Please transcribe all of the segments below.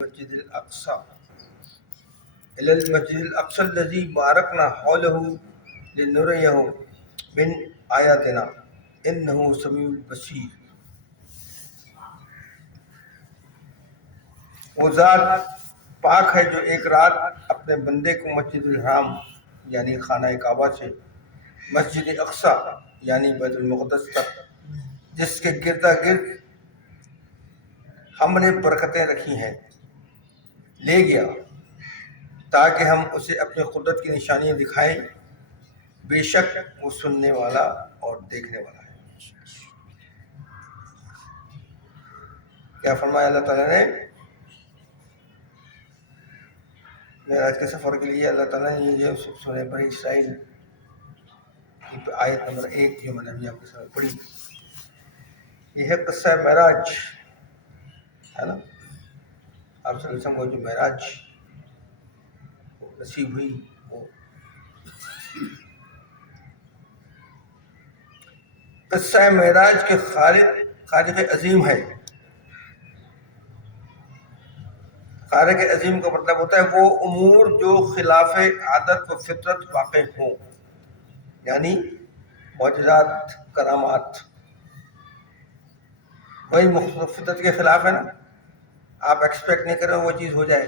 المسجد الاقصى الى المسجد الاقصى الذي باركنا حوله لنريه من آیاتنا انه سمیع بصیر۔ وہ ذات پاک ہے جو ایک رات اپنے بندے کو مسجد الحرام یعنی خانہ کعبہ سے مسجد اقصی یعنی بیت المقدس تک جس کے گردا گرد ہم نے برکتیں رکھی ہیں لے گیا تاکہ ہم اسے اپنی قدرت کی نشانیاں دکھائیں، بے شک وہ سننے والا اور دیکھنے والا ہے۔ کیا فرمایا اللہ تعالیٰ نے؟ معراج کے سفر کے لیے اللہ تعالیٰ نے یہ جو سورہ بنی اسرائیل کی آیت نمبر 1 جو میں نے ابھی آپ کے سامنے پڑھی، یہ ہے قصہ معراج، ہے نا؟ آپ صلی اللہ علیہ وسلم کو جو معراج نصیب ہوئی وہ قصہ معراج کے خالق عظیم ہے۔ خالق عظیم کا مطلب ہوتا ہے وہ امور جو خلاف عادت و فطرت واقع ہوں، یعنی معجزات، کرامات، وہی فطرت کے خلاف ہے نا، آپ ایکسپیکٹ نہیں کریں وہ چیز ہو جائے،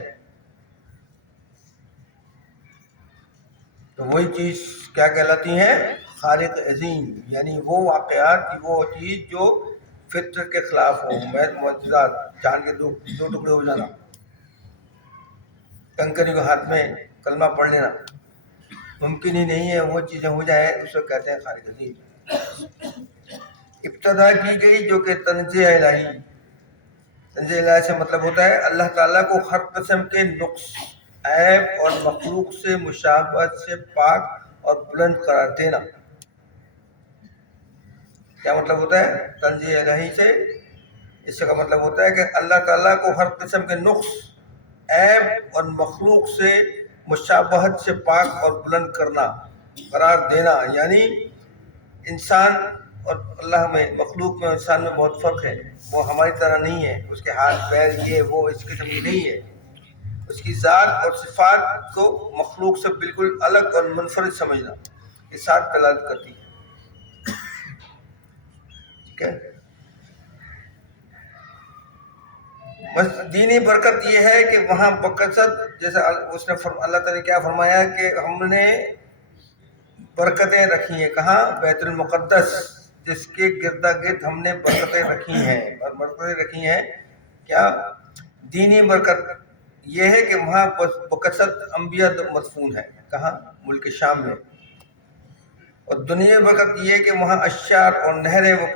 تو وہی چیز کیا کہلاتی ہیں؟ خالق عظیم، یعنی وہ واقعات کی وہ چیز جو فطرت کے خلاف ہو، معجزات، چاند کے دو ٹکڑے ہو جانا، کنکری کو ہاتھ میں کلمہ پڑھ لینا ممکن ہی نہیں ہے، وہ چیزیں ہو جائیں اس کو کہتے ہیں خالق عظیم۔ ابتدا کی گئی جو کہ تنزیہ الہی، تنزیہ الہی سے مطلب ہوتا ہے اللہ تعالیٰ کو ہر قسم کے نقص، عیب اور مخلوق سے مشابہت سے پاک اور بلند قرار دینا۔ کیا مطلب ہوتا ہے تنزیہ الہی سے؟ اس کا مطلب ہوتا ہے کہ اللہ تعالیٰ کو ہر قسم کے نقص، عیب اور مخلوق سے مشابہت سے پاک اور بلند کرنا، قرار دینا، یعنی انسان اور اللہ میں، مخلوق میں انسان میں بہت فرق ہے، وہ ہماری طرح نہیں ہے، اس کے ہاتھ پیر یہ وہ اس قسم کی نہیں ہے، اس کی ذات اور صفات کو مخلوق سے بالکل الگ اور منفرد سمجھنا، یہ ساتھ دلالت کرتی ہے۔ ٹھیک ہے، بس دینی برکت یہ ہے کہ وہاں بکثرت، جیسا اس نے اللہ تعالیٰ نے کیا فرمایا کہ ہم نے برکتیں رکھی ہیں، کہاں؟ بیت المقدس، جس کے گردا گرد ہم نے برکتیں رکھی ہیں، اور برکتیں رکھی ہیں کیا؟ دینی برکت یہ ہے کہ وہاں بکثرت انبیاء مدفون ہیں، کہاں؟ ملک شام میں، اور دنیا برکت یہ ہے کہ وہاں اشجار اور نہریں وہ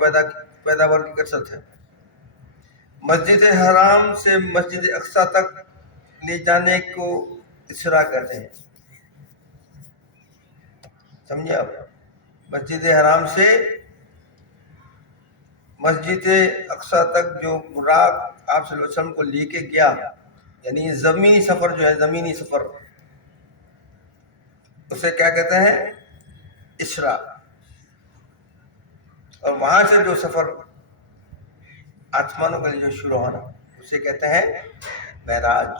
پیداوار کی کثرت ہے۔ مسجد حرام سے مسجد اقصی تک لے جانے کو اسراء کہتے ہیں، سمجھے آپ؟ مسجد حرام سے مسجد اقصی تک جو راہ آپ صلی اللہ علیہ وسلم کو لے کے گیا، یعنی زمینی سفر جو ہے، زمینی سفر، اسے کیا کہتے ہیں؟ اسراء۔ اور وہاں سے جو سفر آسمانوں کے لیے جو شروع ہونا، اسے کہتے ہیں معراج۔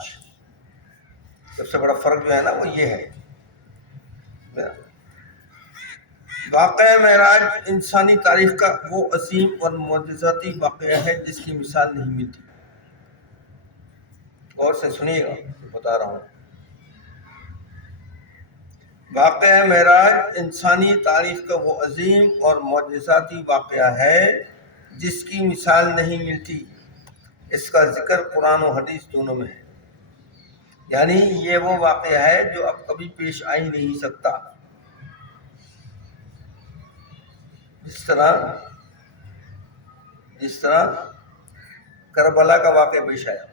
سب سے بڑا فرق جو ہے نا وہ یہ ہے۔ واقعہ معراج انسانی تاریخ کا وہ عظیم اور معجزاتی واقعہ ہے جس کی مثال نہیں ملتی۔ غور سے سنیے گا، بتا رہا ہوں۔ واقعہ معراج انسانی تاریخ کا وہ عظیم اور معجزاتی واقعہ ہے جس کی مثال نہیں ملتی۔ اس کا ذکر قرآن و حدیث دونوں میں ہے، یعنی یہ وہ واقعہ ہے جو اب کبھی پیش آ ہی نہیں سکتا۔ جس طرح کربلا کا واقعہ پیش آیا،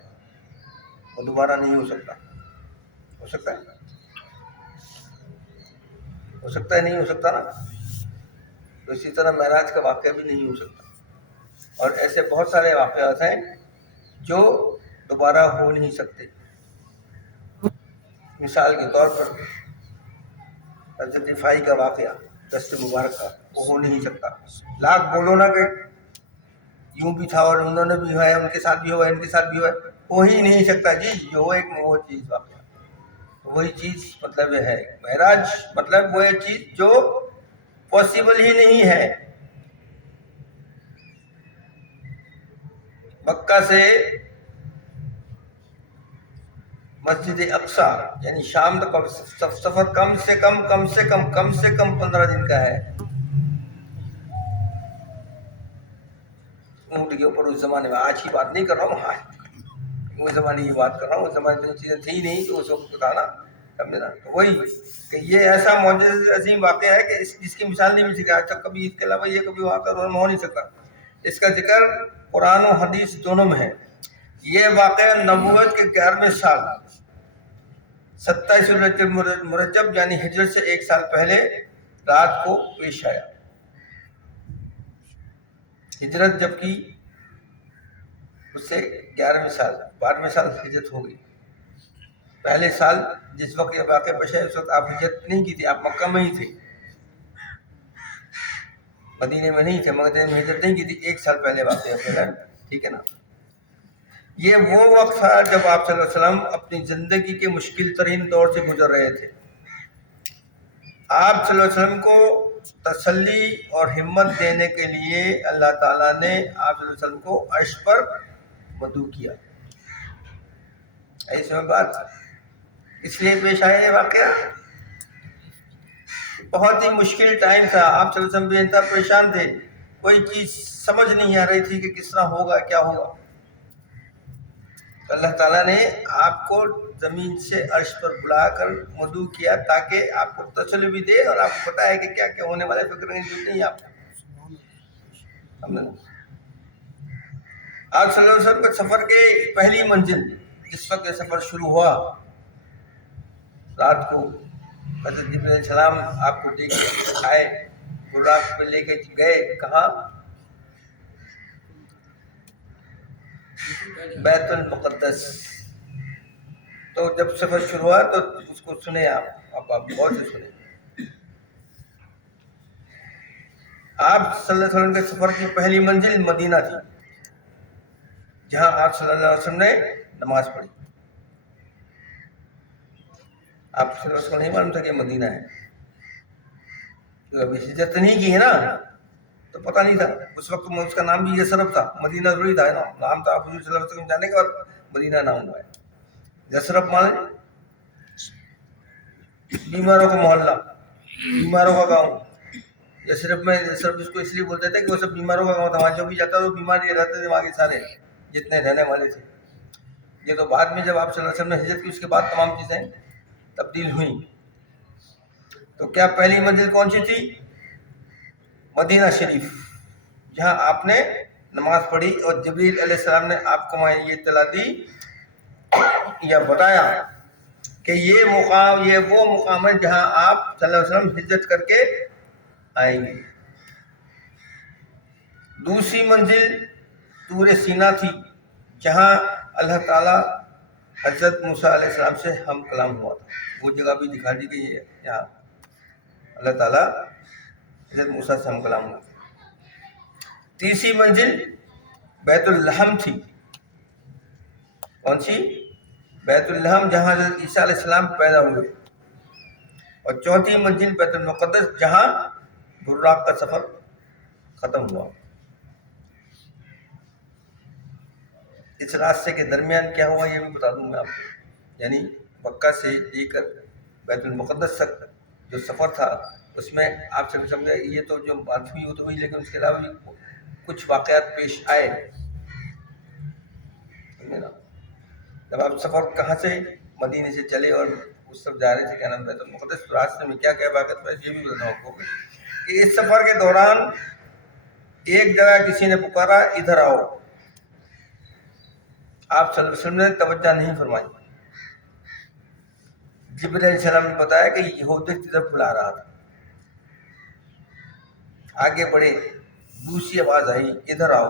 وہ دوبارہ نہیں ہو سکتا۔ ہو سکتا ہے؟ ہو سکتا ہے؟ نہیں ہو سکتا نا؟ تو اسی طرح معراج کا واقعہ بھی نہیں ہو سکتا، اور ایسے بہت سارے واقعات ہیں جو دوبارہ ہو نہیں سکتے۔ مثال کے طور پر حضرت رفاعی کا واقعہ، دست مبارک کا، وہ ہو نہیں سکتا۔ لاکھ بولو نا کہ یوں بھی تھا اور انہوں نے بھی ہوا ہے، ان کے ساتھ بھی ہوا ہے، ان کے ساتھ بھی ہوا ہے، ہو ہی نہیں سکتا جی، جو ایک وہ چیز واقعہ، وہی چیز مطلب ہے معراج، مطلب وہ چیز جو پاسبل ہی نہیں ہے۔ مکہ سے مسجد اقصی یعنی شام تک سفر کم سے کم 15 دن کا ہے، اونٹ کے اوپر اس زمانے میں۔ آج کی بات نہیں کر رہا ہوں، آج وہ زمانے کی بات کر رہا ہوں، اس زمانے میں چیزیں تھی نہیں تو اس وقت بتانا، سمجھے نا؟ تو وہی کہ یہ ایسا معجزہ عظیم واقعہ ہے کہ اس کی مثال نہیں مل سکتی آج تک کبھی، اس کے علاوہ یہ کبھی وہاں کا ہو نہیں سکتا۔ اس کا ذکر قرآن و حدیث دونوں میں ہے۔ یہ واقعہ نبوت کے 11ویں سال 27 مرجب یعنی ہجرت سے 1 سال پہلے رات کو پیش آیا۔ ہجرت جب کی اس سے 11ویں سال 12ویں سال ہجرت ہو گئی۔ پہلے سال جس وقت یہ واقعہ پیش آیا اس وقت آپ ہجرت نہیں کی تھی، آپ مکہ میں ہی تھے، مدینے میں نہیں تھے، مدینے میں ہجرت نہیں کی تھی، 1 سال پہلے واقعہ پھیلا، ٹھیک ہے نا؟ یہ وہ وقت تھا جب آپ صلی اللہ علیہ وسلم اپنی زندگی کے مشکل ترین دور سے گزر رہے تھے۔ آپ صلی اللہ علیہ وسلم کو تسلی اور ہمت دینے کے لیے اللہ تعالیٰ نے آپ صلی اللہ علیہ وسلم کو عرش پر مدعو کیا۔ ایسے میں بات اس لیے پیش آیا یہ واقعہ، بہت ہی مشکل ٹائم تھا، آپ صلی اللہ علیہ وسلم بے انتہا پریشان تھے، کوئی چیز سمجھ نہیں آ رہی تھی کہ کس طرح ہوگا، کیا ہوگا۔ اللہ تعالیٰ نے آپ کو زمین سے عرش پر بلا کر مدعو کیا تاکہ آپ کو تسلی بھی دے اور آپ کو پتہ ہے کہ کیا کیا ہونے والا ہے، فکر نہیں آپ کو۔ آپ صلی اللہ علیہ وسلم کے سفر کے پہلی منزل جس وقت یہ سفر شروع ہوا، رات کو حضرت جبرائیل علیہ السلام آپ کو دیکھ کے آئے، براق پہ لے کے گئے کہاں؟ بیت المقدس۔ تو جب سفر شروع ہوا تو اس کو سنے آپ غور سے سنے۔ آپ صلی اللہ علیہ وسلم کے سفر کی پہلی منزل مدینہ تھی، جہاں آپ صلی اللہ علیہ وسلم نے نماز پڑھی۔ آپ صلی اللہ علیہ وسلم نہیں معلوم تھا کہ مدینہ ہے، ابھی ہجرت نہیں کی ہے نا، تو پتہ نہیں تھا اس وقت میں، اس کا نام بھی یثرب تھا، مدینہ ضروری تھا نا، نام تھا حضور صلی اللہ علیہ وسلم جانے کے بعد مدینہ نام ہوا ہے۔ یثرب مانے بیماروں کا محلہ، بیماروں کا گاؤں۔ یثرب میں یثرب اس کو اس لیے بولتے تھے کہ وہ سب بیماروں کا گاؤں تھا، وہاں جو بھی جاتا وہ بیمار ہی رہتے تھے، وہاں کے سارے جتنے رہنے والے تھے۔ یہ تو بعد میں جب آپ صلی اللہ علیہ وسلم نے ہجرت کی اس کے بعد تمام چیزیں تبدیل ہوئیں۔ تو کیا پہلی منزل کون سی تھی؟ مدینہ شریف، جہاں آپ نے نماز پڑھی اور جبریل علیہ السلام نے آپ کو وہاں یہ اطلاع دی یا بتایا کہ یہ مقام، یہ وہ مقام ہے جہاں آپ صلی اللہ علیہ وسلم ہجرت کر کے آئیں گے۔ دوسری منزل طور سینا تھی، جہاں اللہ تعالیٰ حضرت موسیٰ علیہ السلام سے ہم کلام ہوا تھا، وہ جگہ بھی دکھا دی گئی ہے، یہاں اللہ تعالیٰ حضرت موسیٰ سے ہم کلام ہوا تھا۔ تیسری منزل بیت اللحم تھی، کون سی؟ بیت اللحم، جہاں حضرت عیسیٰ علیہ السلام پیدا ہوئے۔ اور چوتھی منزل بیت المقدس، جہاں براق کا سفر ختم ہوا۔ اس راستے کے درمیان کیا ہوا یہ بھی بتا دوں میں آپ کو، یعنی مکہ سے لے کر بیت المقدس تک جو سفر تھا اس میں آپ سے سمجھا، یہ تو جو بات ہوئی وہ تو ہوئی، لیکن اس کے علاوہ بھی کچھ واقعات پیش آئے۔ جب آپ سفر کہاں سے مدینے سے چلے اور اس طرف جا رہے تھے کیا نام بیت المقدس، تو راستے میں کیا کیا واقعات پیش، یہ بھی بتاؤں آپ کو کہ اس سفر کے دوران ایک جگہ کسی نے پکارا ادھر آؤ، آپ صلی اللہ علیہ وسلم نے توجہ نہیں فرمائی۔ جبرائیل علیہ السلام نے بتایا کہ یہ یہودیت کی طرف بلا رہا تھا، آگے بڑھے، دوسری آواز آئی ادھر آؤ،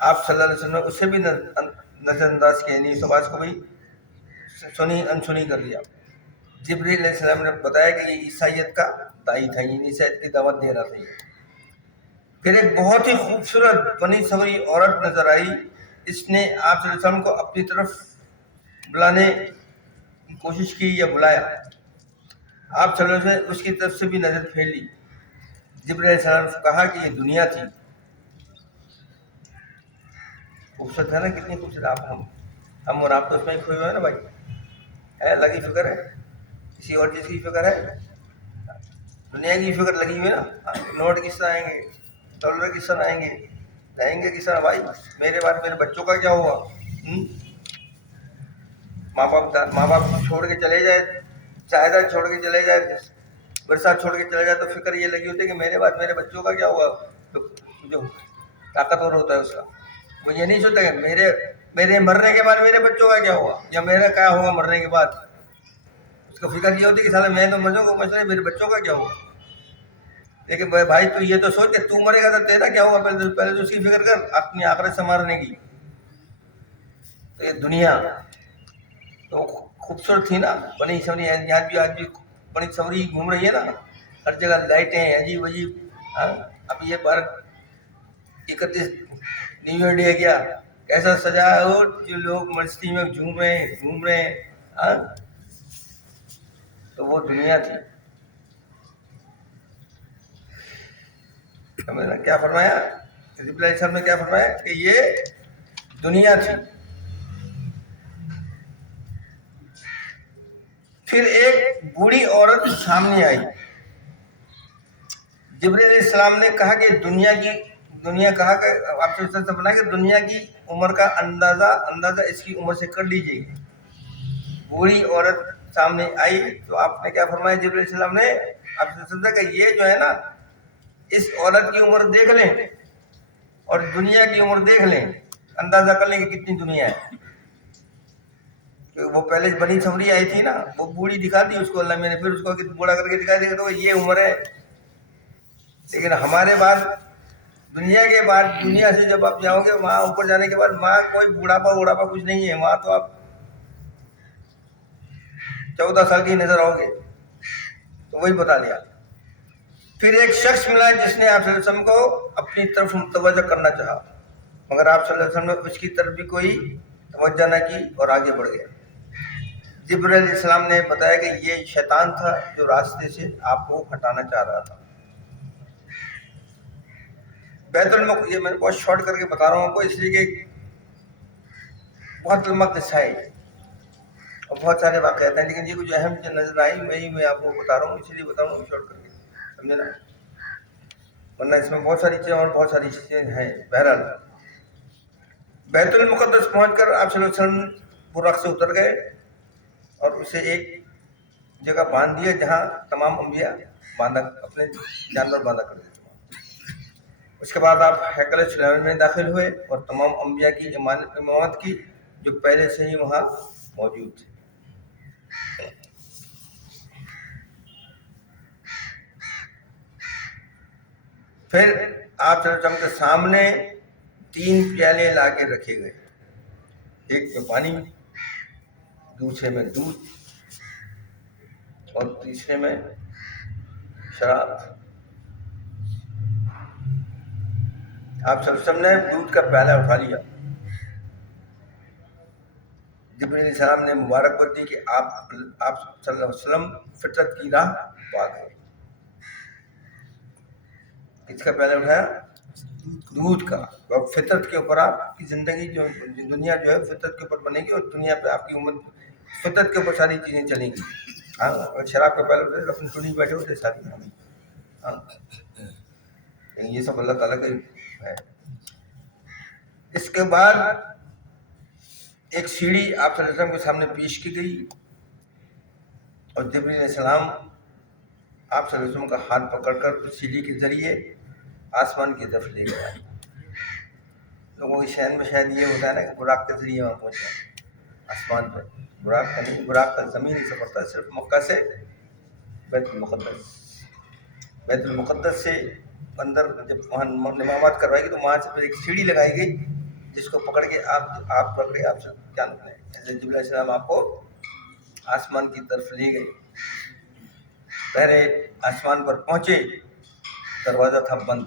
آپ صلی اللہ علیہ وسلم نے اسے بھی نظر انداز کیا، نہیں اس آواز کو بھی سنی انسنی کر دیا۔ جبرائیل علیہ السلام نے بتایا کہ یہ عیسائیت کا داعی تھا، یہ عیسائیت کی دعوت دے رہا تھا۔ پھر ایک بہت ہی خوبصورت بنی سنوری عورت نظر آئی، اس نے آپ صلی اللہ علیہ وسلم کو اپنی طرف بلانے کی کوشش کی یا بلایا. آپ صلی اللہ علیہ وسلم نے اس کی طرف سے بھی نظر پھیر لی. جبرائیل علیہ السلام نے کہا کہ یہ دنیا تھی. خوبصورت ہے نا, کتنی خوبصورت. آپ ہم اور آپ تو اس میں ہی کھوئے ہوئے ہیں نا بھائی. ہے لگی فکر ہے, کسی اور چیز کی فکر ہے, دنیا کی فکر لگی ہوئی نا. نوٹ کس طرح آئیں گے, ڈالر کس طرح آئیں گے, رہیں گے کس طرح. بھائی میرے بعد میرے بچوں کا کیا ہوا؟ ماں باپ چھوڑ کے چلے جائے, شاہدہ چھوڑ کے چلے جائے, برسات چھوڑ کے چلے جائے, تو فکر یہ لگی ہوتی ہے کہ میرے بعد میرے بچوں کا کیا ہوا. تو جو طاقتور ہوتا ہے اس کا, وہ یہ نہیں سوچتا کہ میرے مرنے کے بعد میرے بچوں کا کیا ہوا, یا میرا کیا ہوگا مرنے کے بعد. اس کو فکر یہ ہوتی ہے کہ سالہ میں تو مر جاؤں گا, مسئلہ میرے بچوں کا کیا ہوگا. لیکن بھائی تو یہ تو سوچ کہ تو مرے گا تو تیرا کیا ہوگا. پہلے تو اس کی فکر کر اپنی آخرت سنوارنے کی. تو یہ دنیا تو خوبصورت تھی نا, بنی سوری. یہاں بھی آج بھی بنی سوری گھوم رہی ہے نا, ہر جگہ لائٹیں عجیب عجیب. اب یہ بار 31 نیو ایئر ڈے کیا کیسا سجا ہے, اور جو لوگ مستی میں گھوم رہے ہیں. تو وہ دنیا تھی. کیا فرمایا جبرائیل علیہ السلام نے, کیا فرمایا کہ یہ دنیا تھی. پھر ایک بوڑھی عورت سامنے آئی. جبرائیل علیہ السلام نے کہا کہ دنیا کہا کہ آپ سے فرمایا کہ دنیا کی عمر کا اندازہ اس کی عمر سے کر لیجیے. بوڑھی عورت سامنے آئی تو آپ نے کیا فرمایا جبرائیل علیہ السلام نے, آپ سے سمجھا کہ یہ جو ہے نا, اس عورت کی عمر دیکھ لیں اور دنیا کی عمر دیکھ لیں, اندازہ کر لیں کہ کتنی دنیا ہے. وہ پہلے بنی سمری آئی تھی نا, وہ بوڑھی دکھا دی اس کو اللہ میں نے, پھر اس کو بوڑھا کر کے دکھا دیا تو یہ عمر ہے. لیکن ہمارے بعد دنیا کے بعد, دنیا سے جب آپ جاؤ گے وہاں اوپر جانے کے بعد, وہاں کوئی بوڑھاپا کچھ نہیں ہے. وہاں تو آپ 14 سال کی نظر آؤ گے. تو وہی بتا دیا. پھر ایک شخص ملا جس نے آپ صلی اللہ علیہ وسلم کو اپنی طرف متوجہ کرنا چاہا, مگر آپ صلی اللہ علیہ وسلم نے اس کی طرف بھی کوئی توجہ نہ کی اور آگے بڑھ گیا. جبرائیل علیہ السلام نے بتایا کہ یہ شیطان تھا جو راستے سے آپ کو ہٹانا چاہ رہا تھا. یہ میں بہت شارٹ کر کے بتا رہا ہوں آپ کو, اس لیے کہ بہت لمبا قصہ ہے اور بہت سارے واقعات ہیں, لیکن یہ کچھ اہم جو نظر آئی میں آپ کو بتا رہا ہوں, اس لیے بتا رہا ہوں شارٹ کر کے, سمجھے نا. ورنہ اس میں بہت ساری چیزیں اور بہت ساری چیزیں ہیں. بہرحال بیت المقدس پہنچ کر آپ صلی اللہ علیہ وسلم برق سے اتر گئے اور اسے ایک جگہ باندھ دیا جہاں تمام انبیاء اپنے جانور باندھا کرتے تھے. اس کے بعد آپ ہیکل سلیمان میں داخل ہوئے اور تمام انبیاء کی امامت کی جو پہلے سے ہی وہاں موجود تھے. پھر آپ صلی اللہ علیہ وسلم کے سامنے 3 پیالے لا کے رکھے گئے, ایک میں پانی, دوسرے میں دودھ اور تیسرے میں شراب. آپ صلی اللہ علیہ وسلم نے دودھ کا پیالہ اٹھا لیا. جبرائیل علیہ السلام نے مبارکباد دی کہ آپ صلی اللہ علیہ وسلم فطرت کی راہ پا گئے. کس کا پیالہ اٹھایا؟ دودھ کا. اور فطرت کے اوپر آپ کی زندگی جو دنیا جو ہے فطرت کے اوپر بنے گی, اور دنیا پہ آپ کی امت فطرت کے اوپر ساری چیزیں چلیں گی. ہاں, اور شراب کا پیالہ اٹھایا اپنی سنی بیٹھے ہوتے ساتھی. ہاں, یہ سب اللہ تعالیٰ کا ہے. اس کے بعد ایک سیڑھی آپ صلی اللہ علیہ وسلم کے سامنے پیش کی گئی اور جبرائیل علیہ السلام آپ صلی اللہ علیہ وسلم کا ہاتھ پکڑ کر اس سیڑھی کے ذریعے آسمان کی طرف لے گیا. لوگوں کے شہر میں شاید یہ ہوتا ہے نا کہ براق کے ذریعے وہاں پہنچا آسمان پر. براق کا نہیں, براق کا زمینی سفر تھا, صرف مکہ سے بیت المقدس. بیت المقدس سے اندر جب وہاں نمازات کروائی گئی تو وہاں سے پھر ایک سیڑھی لگائی گئی جس کو پکڑ کے آپ پکڑے آپ سے کیا نکلے. حضرت جبرائیل علیہ السلام آپ کو آسمان کی طرف لے گئے. پہلے آسمان پر پہنچے, دروازہ تھا بند.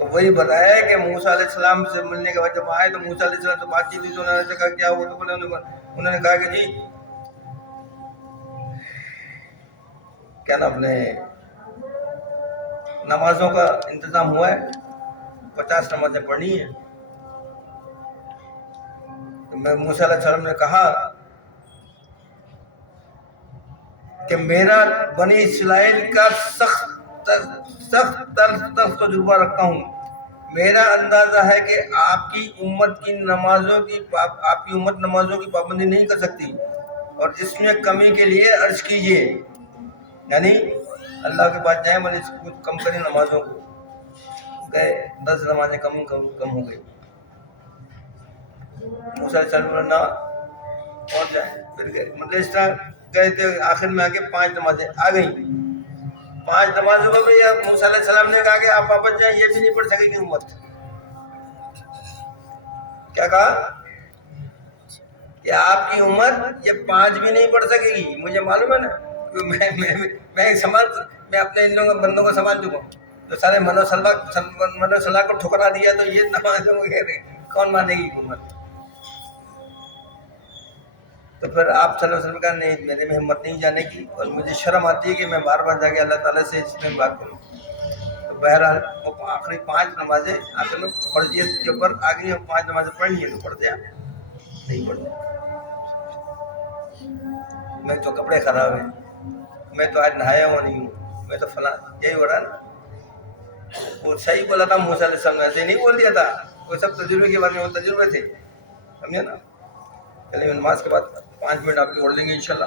تو وہی بتایا کہ موسیٰ علیہ السلام سے ملنے کے بعد جب آئے تو موسیٰ علیہ السلام سے بات چیت ہوئی تو انہوں نے کہا کیا ہوا، تو بولے انہوں نے کہا کہ جی کیا نا اپنے نمازوں کا انتظام ہوا ہے، 50 نمازیں پڑھنی ہیں. تو میں موسیٰ علیہ السلام نے کہا کہ میرا بنی اسرائیل کا سخت تجربہ رکھتا ہوں. میرا اندازہ ہے کہ آپ کی امت نمازوں کی پابندی نہیں کر سکتی، اور اس میں کمی کے لیے عرض کیجئے، یعنی اللہ کے پاس جائیں بولے اس کو کم کریں نمازوں کو. گئے 10 نمازیں کم ہو گئی. موسیٰ علیہ السلام نہ پہنچ جائیں، پھر گئے، مطلب اس طرح گئے تھے. آخر میں آ کے 5 نمازیں آ گئیں. 5 نمازوں کو بھی موسیٰ علیہ السلام نے کہا کہ آپ واپس جائیں، یہ بھی نہیں پڑھ سکے گی امت. کیا کہا کہ آپ کی امت یہ 5 بھی نہیں پڑھ سکے گی. مجھے معلوم ہے نا، میں اپنے ان لوگوں بندوں کو سنبھال چکا ہوں. تو سارے منو صلاح کو ٹھکرا دیا تو یہ نمازوں کون مانے گی امت. تو پھر آپ صلی اللہ علیہ وسلم کا نہیں، میرے میں ہمت نہیں جانے کی، اور مجھے شرم آتی ہے کہ میں بار بار جا کے اللہ تعالیٰ سے اس میں بات کروں. تو بہرحال وہ آخری 5 نمازیں آخر میں فرضیت کے اوپر آ گئی. 5 نمازیں پڑھنی ہے تو پڑھتے ہیں، نہیں پڑھتے. میں تو کپڑے خراب ہیں، میں تو آج نہایا ہوا نہیں ہوں، میں تو فلاں، یہی ہو رہا ہے نا. وہ صحیح بولا تھا موسیٰ علیہ السلام نے، ایسے نہیں بول دیا تھا. وہ سب تجربے کے بارے میں، وہ تجربے تھے، سمجھے نا. چلیے نماز کے بعد 5 منٹ آپ کی اوڑھ لیں گے انشاءاللہ.